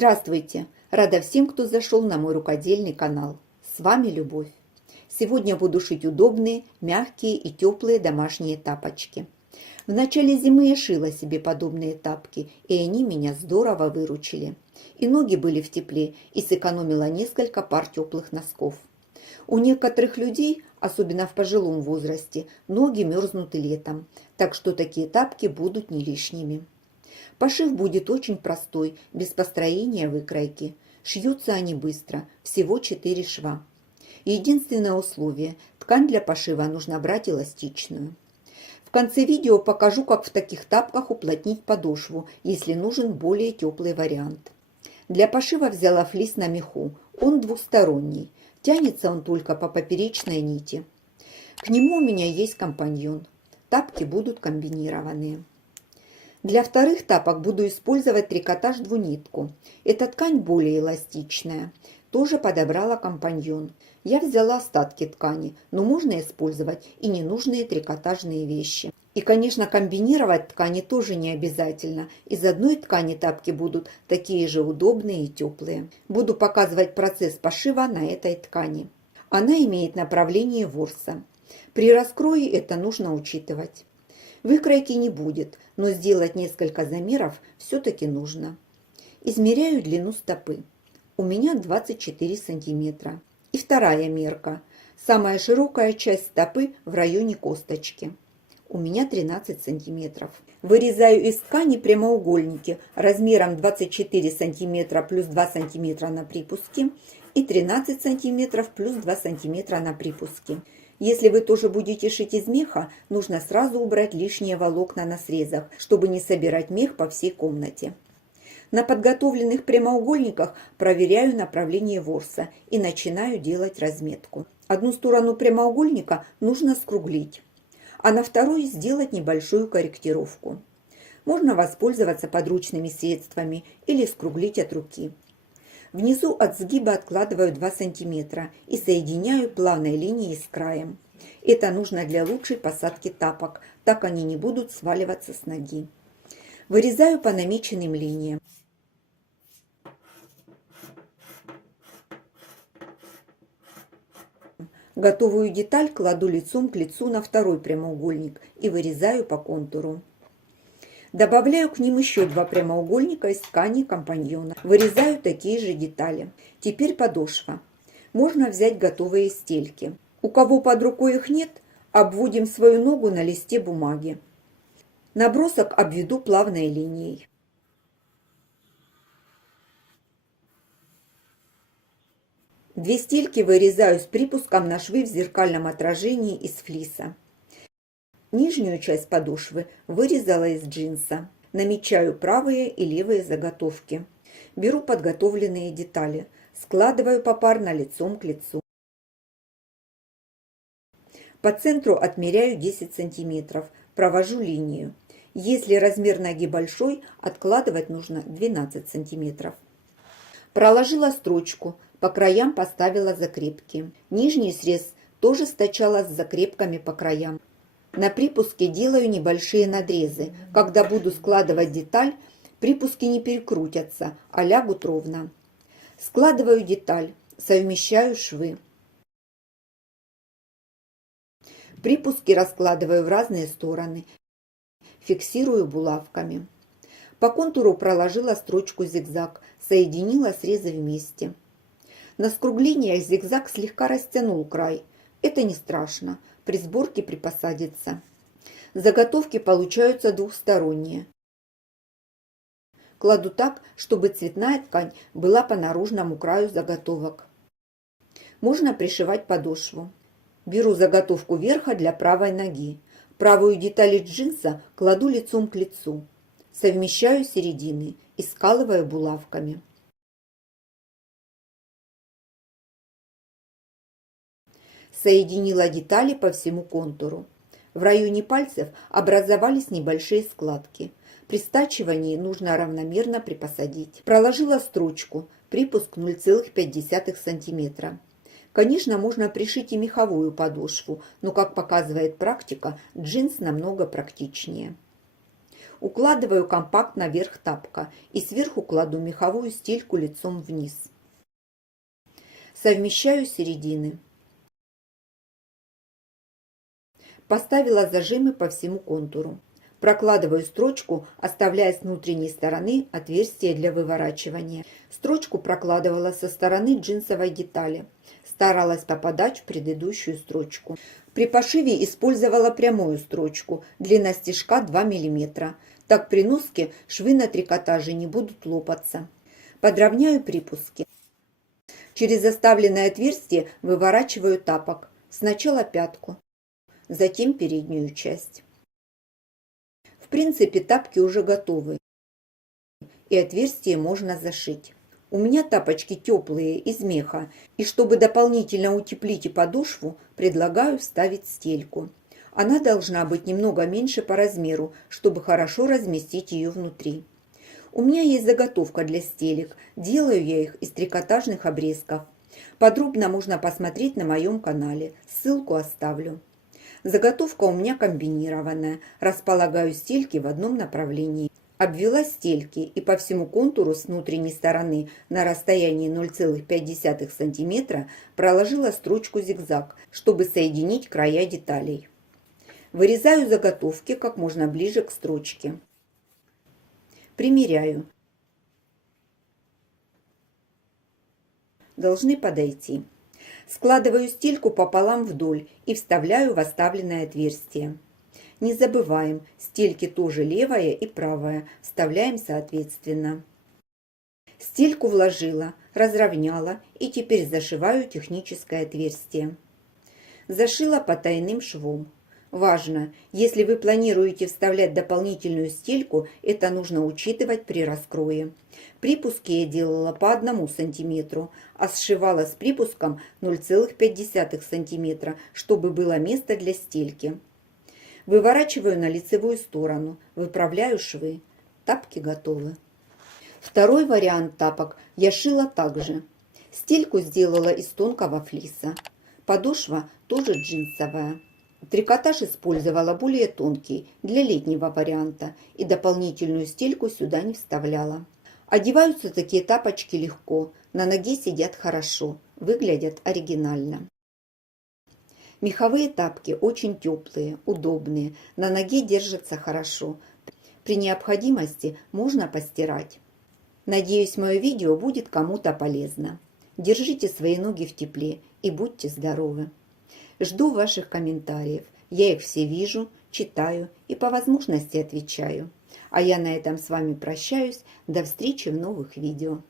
Здравствуйте! Рада всем, кто зашел на мой рукодельный канал. С вами Любовь. Сегодня буду шить удобные, мягкие и теплые домашние тапочки. В начале зимы я шила себе подобные тапки, и они меня здорово выручили. И ноги были в тепле, и сэкономила несколько пар теплых носков. У некоторых людей, особенно в пожилом возрасте, ноги мерзнут и летом, так что такие тапки будут не лишними. Пошив будет очень простой, без построения выкройки. Шьются они быстро, всего 4 шва. Единственное условие – ткань для пошива нужно брать эластичную. В конце видео покажу, как в таких тапках уплотнить подошву, если нужен более теплый вариант. Для пошива взяла флис на меху, он двусторонний, тянется он только по поперечной нити. К нему у меня есть компаньон, тапки будут комбинированные. Для вторых тапок буду использовать трикотаж-двунитку. Эта ткань более эластичная. Тоже подобрала компаньон. Я взяла остатки ткани, но можно использовать и ненужные трикотажные вещи. И, конечно, комбинировать ткани тоже не обязательно. Из одной ткани тапки будут такие же удобные и теплые. Буду показывать процесс пошива на этой ткани. Она имеет направление ворса. При раскрое это нужно учитывать. Выкройки не будет, но сделать несколько замеров все-таки нужно. Измеряю длину стопы. У меня 24 сантиметра. И вторая мерка. Самая широкая часть стопы в районе косточки. У меня 13 сантиметров. Вырезаю из ткани прямоугольники размером 24 сантиметра плюс 2 сантиметра на припуске и 13 сантиметров плюс 2 сантиметра на припуске. Если вы тоже будете шить из меха, нужно сразу убрать лишние волокна на срезах, чтобы не собирать мех по всей комнате. На подготовленных прямоугольниках проверяю направление ворса и начинаю делать разметку. Одну сторону прямоугольника нужно скруглить, а на второй сделать небольшую корректировку. Можно воспользоваться подручными средствами или скруглить от руки. Внизу от сгиба откладываю 2 сантиметра и соединяю плавной линией с краем. Это нужно для лучшей посадки тапок, так они не будут сваливаться с ноги. Вырезаю по намеченным линиям. Готовую деталь кладу лицом к лицу на второй прямоугольник и вырезаю по контуру. Добавляю к ним еще 2 прямоугольника из ткани компаньона. Вырезаю такие же детали. Теперь подошва. Можно взять готовые стельки. У кого под рукой их нет, обводим свою ногу на листе бумаги. Набросок обведу плавной линией. Две стельки вырезаю с припуском на швы в зеркальном отражении из флиса. Нижнюю часть подошвы вырезала из джинса. Намечаю правые и левые заготовки. Беру подготовленные детали. Складываю попарно лицом к лицу. По центру отмеряю 10 сантиметров. Провожу линию. Если размер ноги большой, откладывать нужно 12 сантиметров. Проложила строчку. По краям поставила закрепки. Нижний срез тоже стачала с закрепками по краям. На припуске делаю небольшие надрезы. Когда буду складывать деталь, припуски не перекрутятся, а лягут ровно. Складываю деталь, совмещаю швы. Припуски раскладываю в разные стороны. Фиксирую булавками. По контуру проложила строчку зигзаг, соединила срезы вместе. На скруглениях зигзаг слегка растянул край. Это не страшно. При сборке припосадится. Заготовки получаются двухсторонние. Кладу так, чтобы цветная ткань была по наружному краю заготовок. Можно пришивать подошву. Беру заготовку верха для правой ноги. Правую деталь джинса кладу лицом к лицу. Совмещаю середины и скалываю булавками. Соединила детали по всему контуру. В районе пальцев образовались небольшие складки. При стачивании нужно равномерно припосадить. Проложила строчку, припуск 0,5 см. Конечно, можно пришить и меховую подошву, но, как показывает практика, джинс намного практичнее. Укладываю компактно верх тапка и сверху кладу меховую стельку лицом вниз. Совмещаю середины. Поставила зажимы по всему контуру. Прокладываю строчку, оставляя с внутренней стороны отверстие для выворачивания. Строчку прокладывала со стороны джинсовой детали. Старалась попадать в предыдущую строчку. При пошиве использовала прямую строчку, длина стежка 2 мм. Так при носке швы на трикотаже не будут лопаться. Подровняю припуски. Через оставленное отверстие выворачиваю тапок. Сначала пятку, затем переднюю часть. В принципе, тапки уже готовы, и отверстие можно зашить. У меня тапочки теплые, из меха, и чтобы дополнительно утеплить и подошву, предлагаю вставить стельку. Она должна быть немного меньше по размеру, чтобы хорошо разместить ее внутри. У меня есть заготовка для стелек, делаю я их из трикотажных обрезков. Подробно можно посмотреть на моем канале, ссылку оставлю. Заготовка у меня комбинированная, располагаю стельки в одном направлении. Обвела стельки и по всему контуру с внутренней стороны на расстоянии 0,5 см проложила строчку зигзаг, чтобы соединить края деталей. Вырезаю заготовки как можно ближе к строчке. Примеряю. Должны подойти. Складываю стельку пополам вдоль и вставляю в оставленное отверстие. Не забываем, стельки тоже левая и правая, вставляем соответственно. Стельку вложила, разровняла и теперь зашиваю техническое отверстие. Зашила потайным швом. Важно, если вы планируете вставлять дополнительную стельку, это нужно учитывать при раскрое. Припуски я делала по 1 см, а сшивала с припуском 0,5 см, чтобы было место для стельки. Выворачиваю на лицевую сторону, выправляю швы. Тапки готовы. Второй вариант тапок я шила также. Стельку сделала из тонкого флиса. Подошва тоже джинсовая. Трикотаж использовала более тонкий, для летнего варианта, и дополнительную стельку сюда не вставляла. Одеваются такие тапочки легко, на ноге сидят хорошо, выглядят оригинально. Меховые тапки очень теплые, удобные, на ноге держатся хорошо. При необходимости можно постирать. Надеюсь, мое видео будет кому-то полезно. Держите свои ноги в тепле и будьте здоровы. Жду ваших комментариев. Я их все вижу, читаю и по возможности отвечаю. А я на этом с вами прощаюсь. До встречи в новых видео.